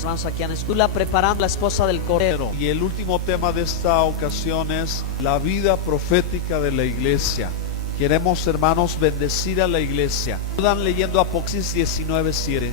Hermanos aquí en la escuela preparando la esposa del Cordero. Y el último tema de esta ocasión es la vida profética de la iglesia. Queremos, hermanos, bendecir a la iglesia. Están leyendo Apocalipsis 19:7.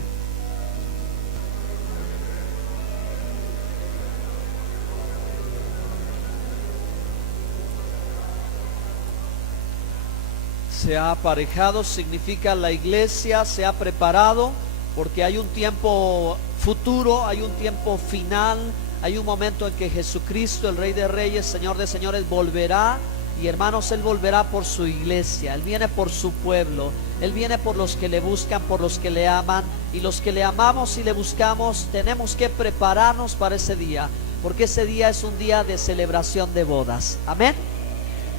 Se ha aparejado, significa la iglesia se ha preparado, porque hay un tiempo futuro, hay un tiempo final, hay un momento en que Jesucristo, el Rey de Reyes, Señor de Señores, volverá. Y hermanos, Él volverá por su iglesia, Él viene por su pueblo, Él viene por los que le buscan, por los que le aman. Y los que le amamos y le buscamos tenemos que prepararnos para ese día, porque ese día es un día de celebración de bodas. Amén.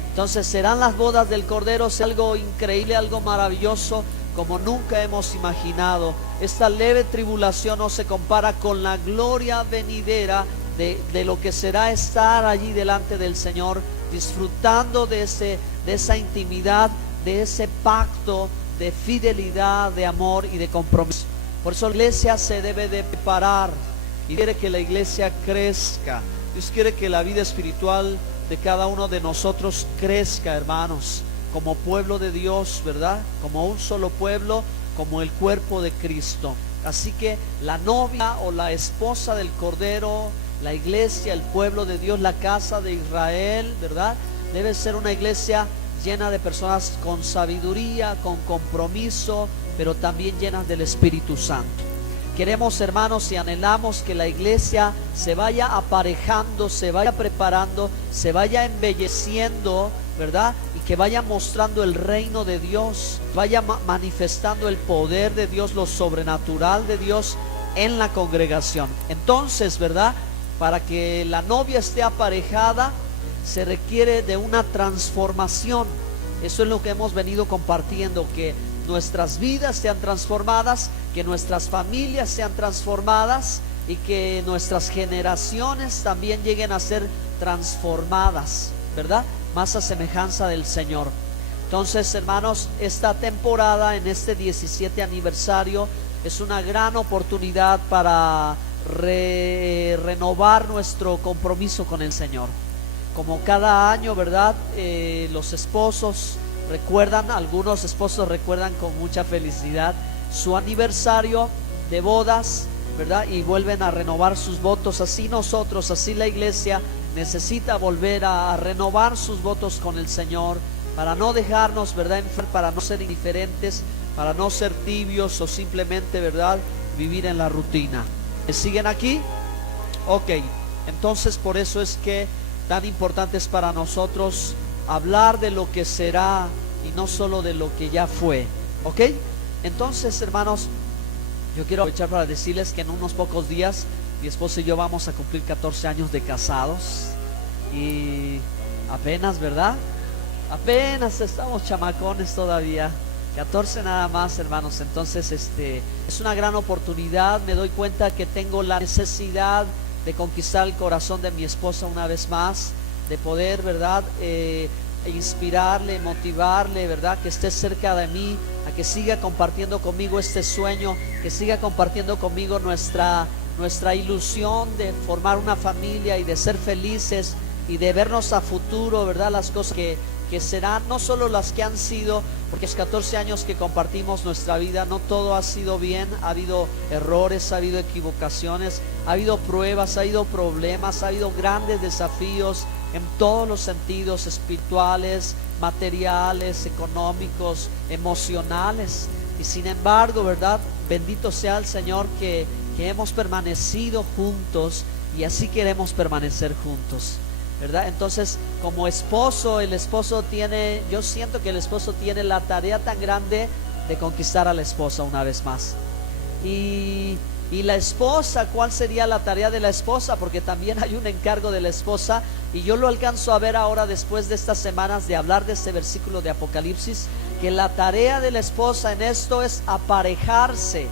Entonces serán las bodas del Cordero, es algo increíble, algo maravilloso, como nunca hemos imaginado. Esta leve tribulación no se compara con la gloria venidera de lo que será estar allí delante del Señor, disfrutando de esa intimidad, de ese pacto de fidelidad, de amor y de compromiso. Por eso la iglesia se debe de preparar, y quiere que la iglesia crezca. Dios quiere que la vida espiritual de cada uno de nosotros crezca, hermanos, como pueblo de Dios, ¿verdad? Como un solo pueblo, como el cuerpo de Cristo. Así que la novia o la esposa del Cordero, la iglesia, el pueblo de Dios, la casa de Israel, ¿verdad? Debe ser una iglesia llena de personas con sabiduría, con compromiso, pero también llenas del Espíritu Santo. Queremos, hermanos, y anhelamos que la iglesia se vaya aparejando, se vaya preparando, se vaya embelleciendo, ¿verdad? Y que vaya mostrando el reino de Dios, vaya manifestando el poder de Dios, lo sobrenatural de Dios en la congregación. Entonces, ¿verdad? Para que la novia esté aparejada, se requiere de una transformación. Eso es lo que hemos venido compartiendo, que nuestras vidas sean transformadas, que nuestras familias sean transformadas y que nuestras generaciones también lleguen a ser transformadas, ¿verdad? Más a semejanza del Señor. Entonces, hermanos, esta temporada, en este 17 aniversario, es una gran oportunidad para renovar nuestro compromiso con el Señor. Como cada año, ¿verdad? Los esposos recuerdan, algunos esposos recuerdan con mucha felicidad su aniversario de bodas, ¿verdad? Y vuelven a renovar sus votos. Así nosotros, así la iglesia necesita volver a renovar sus votos con el Señor, para no dejarnos, ¿verdad?, para no ser indiferentes, para no ser tibios o simplemente, ¿verdad?, vivir en la rutina. ¿Me siguen aquí? Ok, entonces por eso es que tan importante es para nosotros hablar de lo que será y no solo de lo que ya fue. ¿Ok? Entonces, hermanos, yo quiero aprovechar para decirles que en unos pocos días mi esposa y yo vamos a cumplir 14 años de casados. Y apenas, ¿verdad? Apenas estamos chamacones todavía. 14 nada más, hermanos. Entonces, es una gran oportunidad. Me doy cuenta que tengo la necesidad de conquistar el corazón de mi esposa una vez más, de poder, ¿verdad?, inspirarle, motivarle, ¿verdad?, que esté cerca de mí, a que siga compartiendo conmigo este sueño, que siga compartiendo conmigo nuestra ilusión de formar una familia y de ser felices y de vernos a futuro, ¿verdad?, las cosas que serán, no solo las que han sido, porque es 14 años que compartimos nuestra vida, no todo ha sido bien, ha habido errores, ha habido equivocaciones, ha habido pruebas, ha habido problemas, ha habido grandes desafíos en todos los sentidos, espirituales, materiales, económicos, emocionales. Y sin embargo, ¿verdad?, bendito sea el Señor que hemos permanecido juntos, y así queremos permanecer juntos, ¿verdad? Entonces, como esposo, yo siento que el esposo tiene la tarea tan grande de conquistar a la esposa una vez más. Y la esposa, ¿cuál sería la tarea de la esposa? Porque también hay un encargo de la esposa, y yo lo alcanzo a ver ahora después de estas semanas de hablar de este versículo de Apocalipsis, que la tarea de la esposa en esto es aparejarse,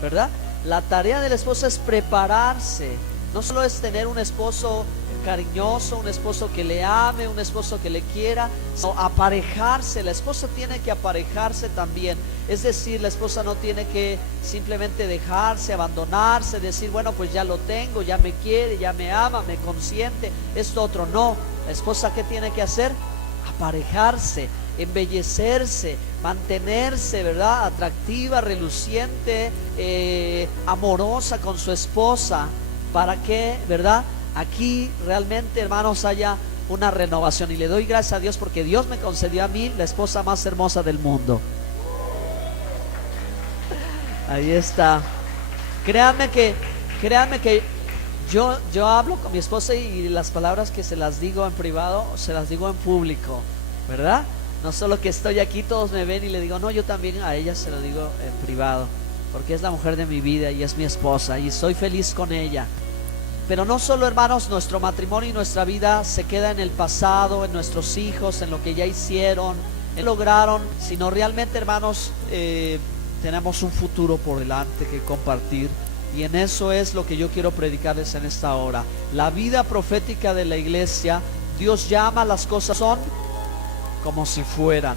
¿verdad? La tarea de la esposa es prepararse. No solo es tener un esposo cariñoso, un esposo que le ame, un esposo que le quiera, sino aparejarse. La esposa tiene que aparejarse también. Es decir, la esposa no tiene que simplemente dejarse, abandonarse, decir, bueno, pues ya lo tengo, ya me quiere, ya me ama, me consiente, esto otro. No, la esposa, ¿qué tiene que hacer? Aparejarse, embellecerse, mantenerse, ¿verdad? Atractiva, reluciente, amorosa con su esposa. ¿Para que, verdad? Aquí realmente, hermanos, haya una renovación. Y le doy gracias a Dios porque Dios me concedió a mí la esposa más hermosa del mundo. Ahí está. Créanme que yo hablo con mi esposa y las palabras que se las digo en privado, se las digo en público, ¿verdad? No solo que estoy aquí, todos me ven y le digo, no, yo también a ella se lo digo en privado, porque es la mujer de mi vida y es mi esposa y soy feliz con ella. Pero no solo, hermanos, nuestro matrimonio y nuestra vida se queda en el pasado, en nuestros hijos, en lo que ya hicieron, en lo que lograron, sino realmente, hermanos, tenemos un futuro por delante que compartir. Y en eso es lo que yo quiero predicarles en esta hora. La vida profética de la iglesia, Dios llama las cosas son como si fueran.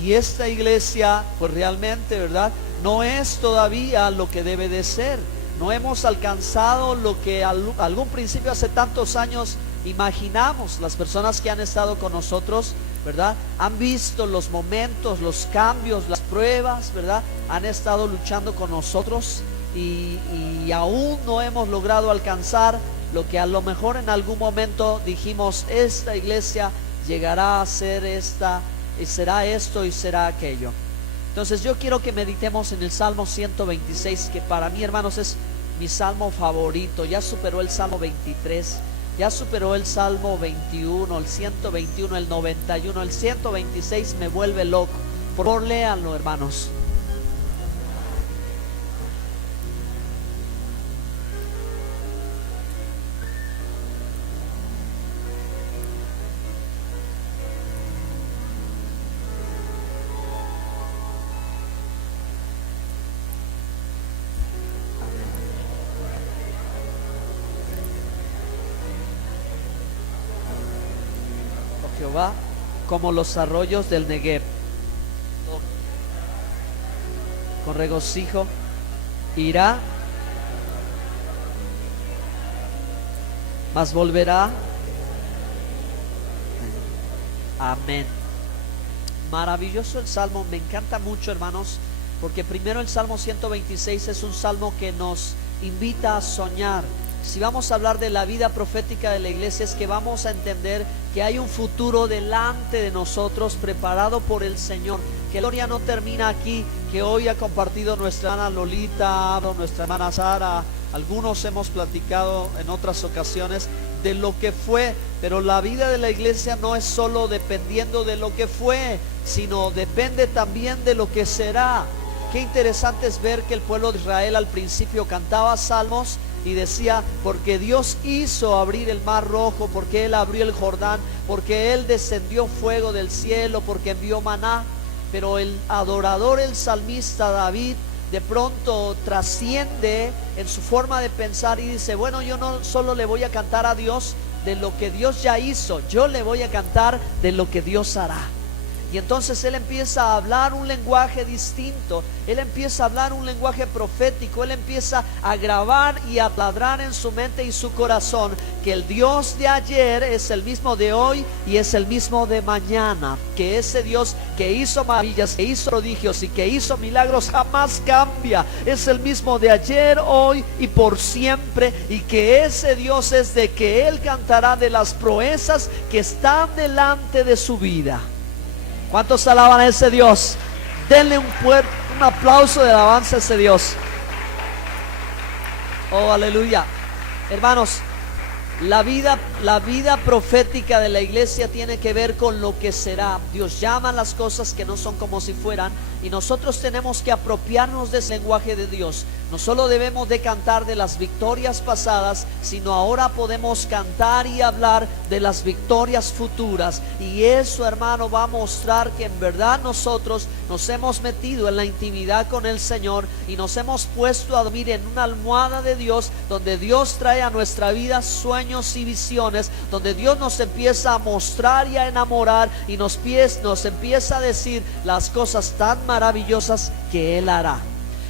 Y esta iglesia, pues realmente, ¿verdad? No es todavía lo que debe de ser. No hemos alcanzado lo que algún principio hace tantos años imaginamos. Las personas que han estado con nosotros, ¿verdad? Han visto los momentos, los cambios, las pruebas, ¿verdad? Han estado luchando con nosotros y aún no hemos logrado alcanzar lo que a lo mejor en algún momento dijimos, esta iglesia llegará a ser esta, y será esto y será aquello. Entonces yo quiero que meditemos en el Salmo 126, que para mí, hermanos, es mi salmo favorito. Ya superó el Salmo 23, ya superó el Salmo 21, el 121, el 91, el 126 me vuelve loco. Por favor, léanlo, hermanos. Jehová como los arroyos del Negev, con regocijo irá, mas volverá. Amén. Maravilloso el salmo, me encanta mucho, hermanos, porque primero el Salmo 126 es un salmo que nos invita a soñar. Si vamos a hablar de la vida profética de la iglesia, es que vamos a entender que hay un futuro delante de nosotros preparado por el Señor, que la gloria no termina aquí, que hoy ha compartido nuestra hermana Lolita, nuestra hermana Sara, algunos hemos platicado en otras ocasiones de lo que fue, pero la vida de la iglesia no es solo dependiendo de lo que fue, sino depende también de lo que será. Qué interesante es ver que el pueblo de Israel al principio cantaba salmos y decía, porque Dios hizo abrir el mar rojo, porque Él abrió el Jordán, porque Él descendió fuego del cielo, porque envió maná. Pero el adorador, el salmista David, de pronto trasciende en su forma de pensar y dice, bueno, yo no solo le voy a cantar a Dios de lo que Dios ya hizo, yo le voy a cantar de lo que Dios hará. Y entonces él empieza a hablar un lenguaje distinto, él empieza a hablar un lenguaje profético, él empieza a grabar y a ladrar en su mente y su corazón que el Dios de ayer es el mismo de hoy y es el mismo de mañana, que ese Dios que hizo maravillas, que hizo prodigios y que hizo milagros jamás cambia, es el mismo de ayer, hoy y por siempre, y que ese Dios es de que él cantará de las proezas que están delante de su vida. ¿Cuántos alaban a ese Dios? Denle un aplauso de alabanza a ese Dios. Oh, aleluya. Hermanos, la vida profética de la iglesia tiene que ver con lo que será. Dios llama las cosas que no son como si fueran, y nosotros tenemos que apropiarnos de ese lenguaje de Dios. No solo debemos de cantar de las victorias pasadas, sino ahora podemos cantar y hablar de las victorias futuras. Y eso, hermano, va a mostrar que en verdad nosotros nos hemos metido en la intimidad con el Señor y nos hemos puesto a dormir en una almohada de Dios, donde Dios trae a nuestra vida sueños y visiones, donde Dios nos empieza a mostrar y a enamorar y nos empieza a decir las cosas tan maravillosas que Él hará.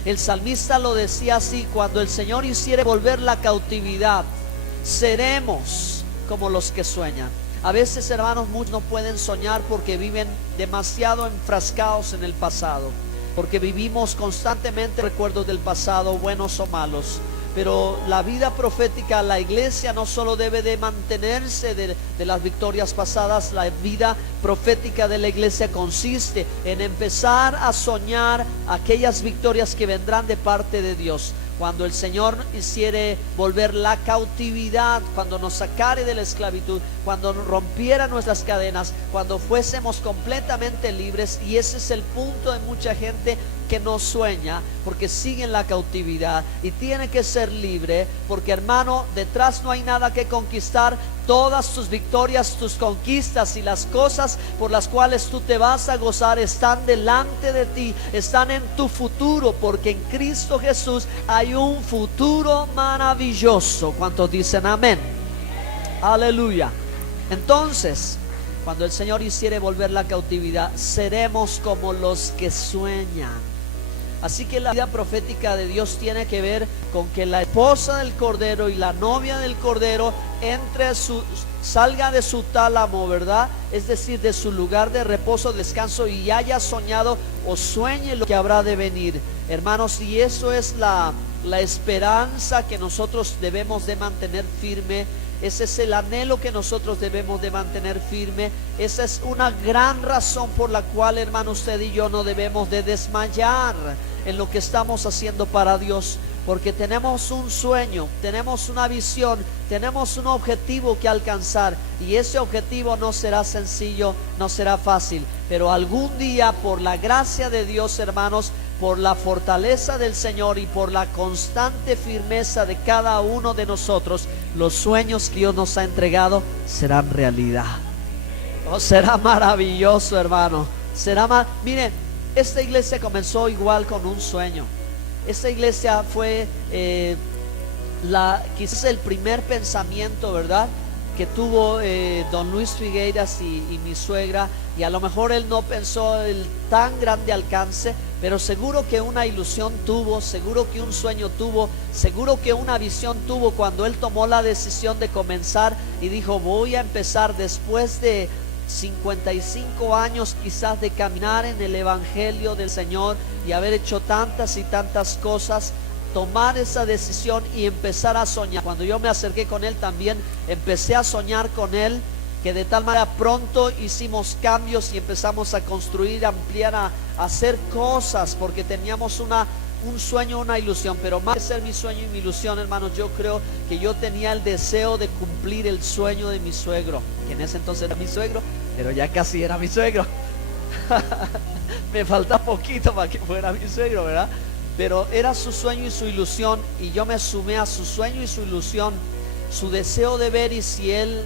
El salmista lo decía así: cuando el Señor hiciere volver la cautividad, seremos como los que sueñan. A veces, hermanos, muchos no pueden soñar porque viven demasiado enfrascados en el pasado, porque vivimos constantemente recuerdos del pasado, buenos o malos. Pero la vida profética, la iglesia no solo debe de mantenerse de las victorias pasadas. La vida profética de la iglesia consiste en empezar a soñar aquellas victorias que vendrán de parte de Dios. Cuando el Señor hiciere volver la cautividad, cuando nos sacare de la esclavitud, cuando rompiera nuestras cadenas, cuando fuésemos completamente libres. Y ese es el punto de mucha gente que no sueña, porque sigue en la cautividad y tiene que ser libre, porque, hermano, detrás no hay nada que conquistar. Todas tus victorias, tus conquistas y las cosas por las cuales tú te vas a gozar están delante de ti, están en tu futuro, porque en Cristo Jesús hay un futuro maravilloso. ¿Cuántos dicen amén? Aleluya. Entonces, cuando el Señor hiciere volver la cautividad, seremos como los que sueñan. Así que la vida profética de Dios tiene que ver con que la esposa del Cordero y la novia del Cordero salga de su tálamo, ¿verdad? Es decir, de su lugar de reposo, descanso, y haya soñado o sueñe lo que habrá de venir. Hermanos, y eso es la esperanza que nosotros debemos de mantener firme. Ese es el anhelo que nosotros debemos de mantener firme. Esa es una gran razón por la cual, hermano, usted y yo no debemos de desmayar en lo que estamos haciendo para Dios, porque tenemos un sueño, tenemos una visión, tenemos un objetivo que alcanzar, y ese objetivo no será sencillo, no será fácil, pero algún día, por la gracia de Dios, hermanos, por la fortaleza del Señor y por la constante firmeza de cada uno de nosotros, los sueños que Dios nos ha entregado serán realidad. Oh, será maravilloso, hermano. Miren, esta iglesia comenzó igual con un sueño. Esta iglesia fue quizás el primer pensamiento, ¿verdad?, que tuvo don Luis Figueiras y mi suegra. Y a lo mejor él no pensó el tan grande alcance, pero seguro que una ilusión tuvo, seguro que un sueño tuvo, seguro que una visión tuvo cuando él tomó la decisión de comenzar y dijo: voy a empezar, después de 55 años quizás de caminar en el evangelio del Señor y haber hecho tantas y tantas cosas, tomar esa decisión y empezar a soñar. Cuando yo me acerqué con él, también empecé a soñar con él, que de tal manera pronto hicimos cambios y empezamos a construir, a ampliar, a hacer cosas, porque teníamos un sueño, una ilusión. Pero más que ser mi sueño y mi ilusión, hermanos, yo creo que yo tenía el deseo de cumplir el sueño de mi suegro, que en ese entonces era mi suegro, pero ya casi era mi suegro. Me falta poquito para que fuera mi suegro, ¿verdad? Pero era su sueño y su ilusión, y yo me sumé a su sueño y su ilusión, su deseo de ver. Y si él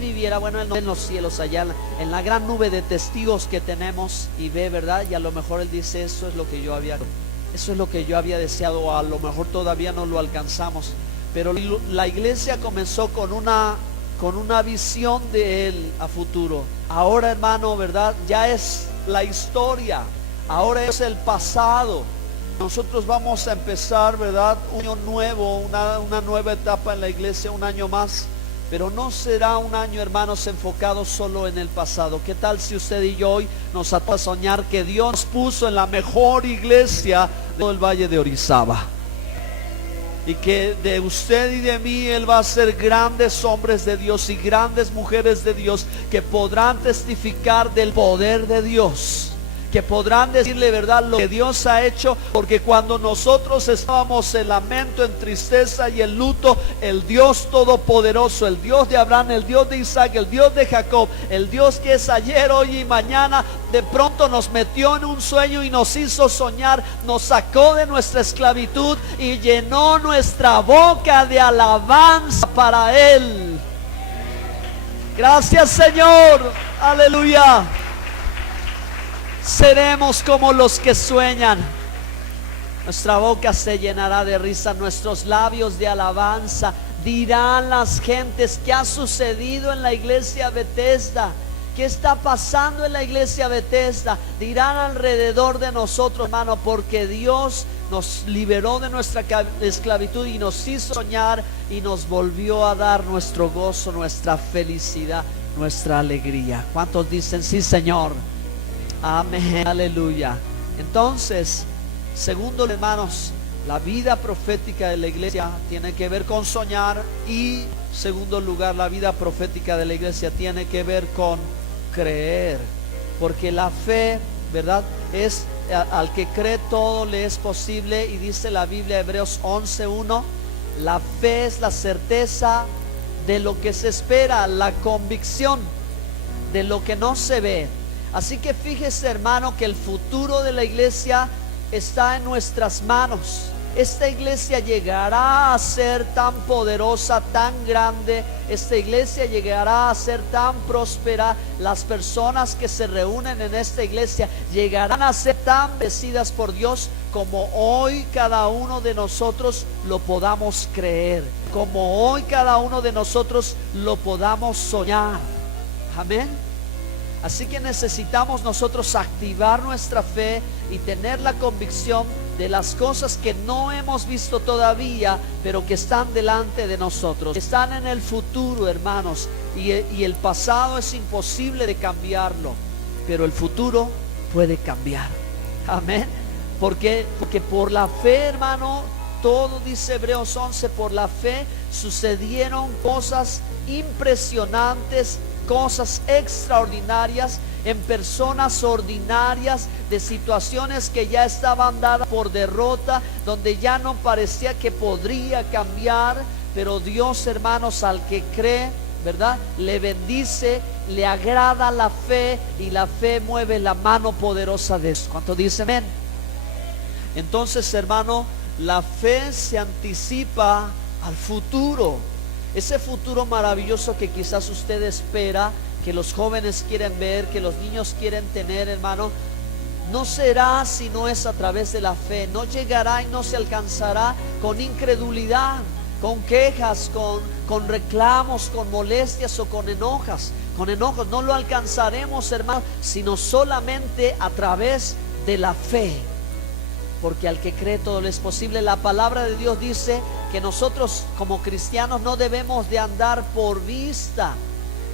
viviera, bueno, él no en los cielos, allá en la gran nube de testigos que tenemos, y ve, ¿verdad? Y a lo mejor él dice: eso es lo que yo había deseado, o a lo mejor todavía no lo alcanzamos. Pero la iglesia comenzó con una visión de él a futuro. Ahora, hermano, ¿verdad?, ya es la historia, ahora es el pasado. Nosotros vamos a empezar, ¿verdad?, un año nuevo, una nueva etapa en la iglesia, un año más. Pero no será un año, hermanos, enfocado solo en el pasado. ¿Qué tal si usted y yo hoy nos atrevemos a soñar que Dios nos puso en la mejor iglesia de todo el Valle de Orizaba? Y que de usted y de mí Él va a hacer grandes hombres de Dios y grandes mujeres de Dios, que podrán testificar del poder de Dios, que podrán decirle, verdad, lo que Dios ha hecho. Porque cuando nosotros estábamos en lamento, en tristeza y en luto, el Dios todopoderoso, el Dios de Abraham, el Dios de Isaac, el Dios de Jacob, el Dios que es ayer, hoy y mañana, de pronto nos metió en un sueño y nos hizo soñar, nos sacó de nuestra esclavitud y llenó nuestra boca de alabanza para Él. Gracias, Señor. Aleluya. Seremos como los que sueñan. Nuestra boca se llenará de risa, nuestros labios de alabanza. Dirán las gentes: ¿qué ha sucedido en la iglesia Bethesda? ¿Qué está pasando en la iglesia Bethesda? Dirán alrededor de nosotros, hermano, porque Dios nos liberó de nuestra esclavitud y nos hizo soñar y nos volvió a dar nuestro gozo, nuestra felicidad, nuestra alegría. ¿Cuántos dicen sí, Señor? Amén, aleluya. Entonces, segundo, hermanos, la vida profética de la iglesia tiene que ver con soñar. Y segundo lugar, la vida profética de la iglesia tiene que ver con creer, porque la fe, ¿verdad?, es al que cree todo le es posible. Y dice la Biblia, Hebreos 11:1, la fe es la certeza de lo que se espera, la convicción de lo que no se ve. Así que fíjese, hermano, que el futuro de la iglesia está en nuestras manos. Esta iglesia llegará a ser tan poderosa, tan grande. Esta iglesia llegará a ser tan próspera. Las personas que se reúnen en esta iglesia llegarán a ser tan bendecidas por Dios como hoy cada uno de nosotros lo podamos creer, como hoy cada uno de nosotros lo podamos soñar. Amén. Así que necesitamos nosotros activar nuestra fe y tener la convicción de las cosas que no hemos visto todavía, pero que están delante de nosotros, están en el futuro, hermanos, y el pasado es imposible de cambiarlo, pero el futuro puede cambiar. Amén. Porque por la fe, hermano, todo, dice Hebreos 11, por la fe sucedieron cosas impresionantes, cosas extraordinarias en personas ordinarias, de situaciones que ya estaban dadas por derrota, donde ya no parecía que podría cambiar. Pero Dios, hermanos, al que cree, ¿verdad?, le bendice, le agrada la fe, y la fe mueve la mano poderosa de Dios. ¿Cuánto dicen amén? Entonces, hermano, la fe se anticipa al futuro. Ese futuro maravilloso que quizás usted espera, que los jóvenes quieren ver, que los niños quieren tener, hermano, no será si no es a través de la fe. No llegará y no se alcanzará con incredulidad, con quejas, con reclamos, con molestias o con enojos. No lo alcanzaremos, hermano, sino solamente a través de la fe. Porque al que cree todo le es posible. La palabra de Dios dice que nosotros como cristianos no debemos de andar por vista,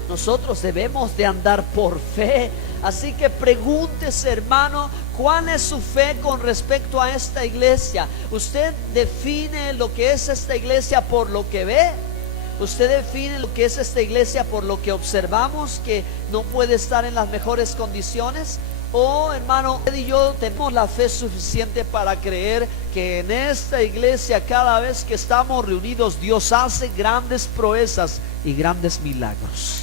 nosotros debemos de andar por fe. Así que pregúntese, hermano, ¿cuál es su fe con respecto a esta iglesia? Usted define lo que es esta iglesia por lo que ve. Usted define lo que es esta iglesia por lo que observamos, que no puede estar en las mejores condiciones. Oh, hermano, usted y yo tenemos la fe suficiente para creer que en esta iglesia, cada vez que estamos reunidos, Dios hace grandes proezas y grandes milagros.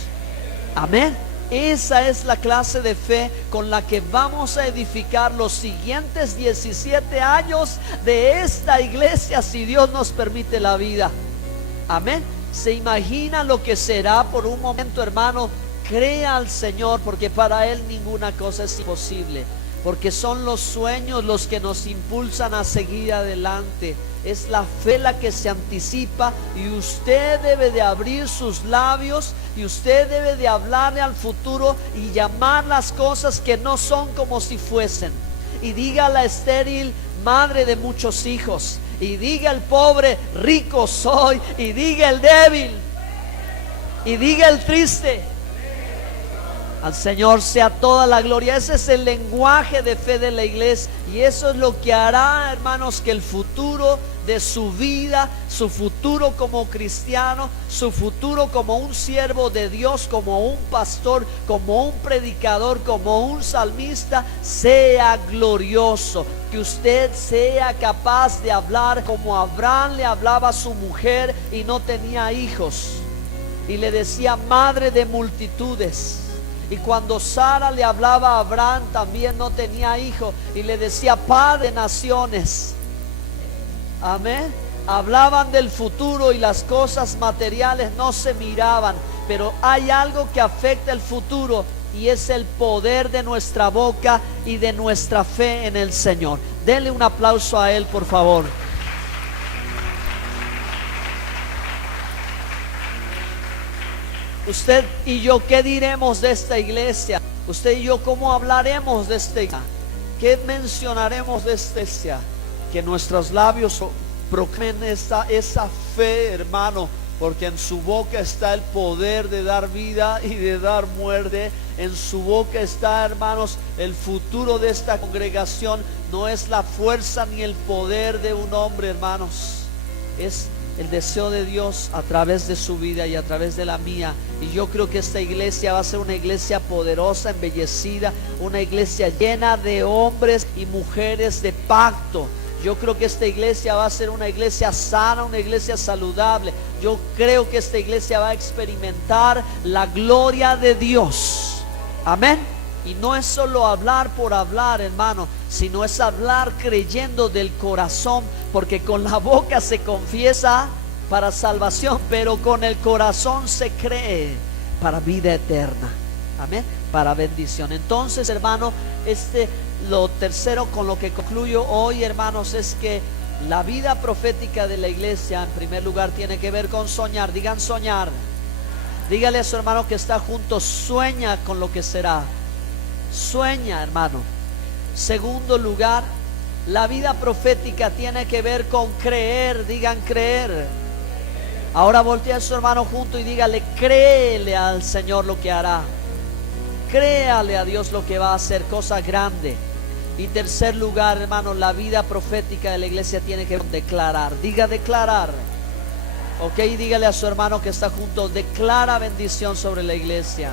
Amén. Esa es la clase de fe con la que vamos a edificar los siguientes 17 años de esta iglesia, si Dios nos permite la vida. Amén. ¿Se imagina lo que será por un momento, hermano? Crea al Señor, porque para Él ninguna cosa es imposible, porque son los sueños los que nos impulsan a seguir adelante. Es la fe la que se anticipa, y usted debe de abrir sus labios, y usted debe de hablarle al futuro y llamar las cosas que no son como si fuesen. Y diga a la estéril: madre de muchos hijos. Y diga el pobre: rico soy. Y diga el débil, y diga el triste: al Señor sea toda la gloria. Ese es el lenguaje de fe de la iglesia, y eso es lo que hará, hermanos, que el futuro de su vida, su futuro como cristiano, su futuro como un siervo de Dios, como un pastor, como un predicador, como un salmista, sea glorioso. Que usted sea capaz de hablar como Abraham le hablaba a su mujer y no tenía hijos, y le decía madre de multitudes. Y cuando Sara le hablaba a Abraham, también no tenía hijo, y le decía padre de naciones. Amén. Hablaban del futuro y las cosas materiales no se miraban, pero hay algo que afecta el futuro, y es el poder de nuestra boca y de nuestra fe en el Señor. Denle un aplauso a Él, por favor. Usted y yo, ¿qué diremos de esta iglesia? Usted y yo, ¿cómo hablaremos de esta iglesia? ¿Qué mencionaremos de esta iglesia? Que nuestros labios proclamen esa fe, hermano, porque en su boca está el poder de dar vida y de dar muerte. En su boca está, hermanos, el futuro de esta congregación. No es la fuerza ni el poder de un hombre, hermanos, es el deseo de Dios a través de su vida y a través de la mía. Y yo creo que esta iglesia va a ser una iglesia poderosa, embellecida, una iglesia llena de hombres y mujeres de pacto. Yo creo que esta iglesia va a ser una iglesia sana, una iglesia saludable. Yo creo que esta iglesia va a experimentar la gloria de Dios. Amén. Y no es solo hablar por hablar, hermano, sino es hablar creyendo del corazón, porque con la boca se confiesa para salvación, pero con el corazón se cree para vida eterna. Amén. Para bendición. Entonces, hermano, lo tercero con lo que concluyo hoy, hermanos, es que la vida profética de la iglesia, en primer lugar, tiene que ver con soñar. Digan soñar. Dígale a su hermano que está junto, sueña con lo que será. Sueña, hermano. Segundo lugar, la vida profética tiene que ver con creer. Digan creer. Ahora voltea a su hermano junto y dígale, créele al Señor lo que hará. Créale a Dios lo que va a hacer, cosa grande. Y tercer lugar, hermano, la vida profética de la iglesia tiene que ver con declarar. Diga declarar. Ok, dígale a su hermano que está junto, declara bendición sobre la iglesia.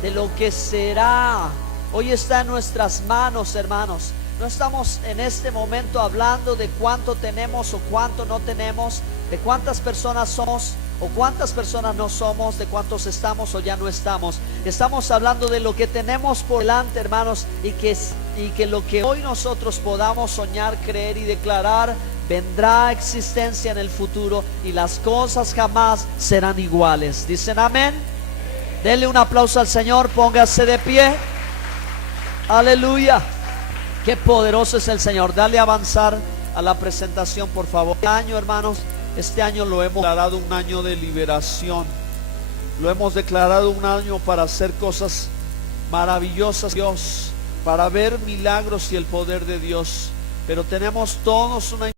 De lo que será. Hoy está en nuestras manos, hermanos. No estamos en este momento hablando de cuánto tenemos o cuánto no tenemos, de cuántas personas somos o cuántas personas no somos, de cuántos estamos o ya no estamos. Estamos hablando de lo que tenemos por delante, hermanos, y que lo que hoy nosotros podamos soñar, creer y declarar vendrá a existencia en el futuro, y las cosas jamás serán iguales. Dicen amén. Denle un aplauso al Señor, póngase de pie. Aleluya. Qué poderoso es el Señor. Dale a avanzar a la presentación, por favor. Este año, hermanos, este año lo hemos declarado un año de liberación. Lo hemos declarado un año para hacer cosas maravillosas, Dios, para ver milagros y el poder de Dios. Pero tenemos todos una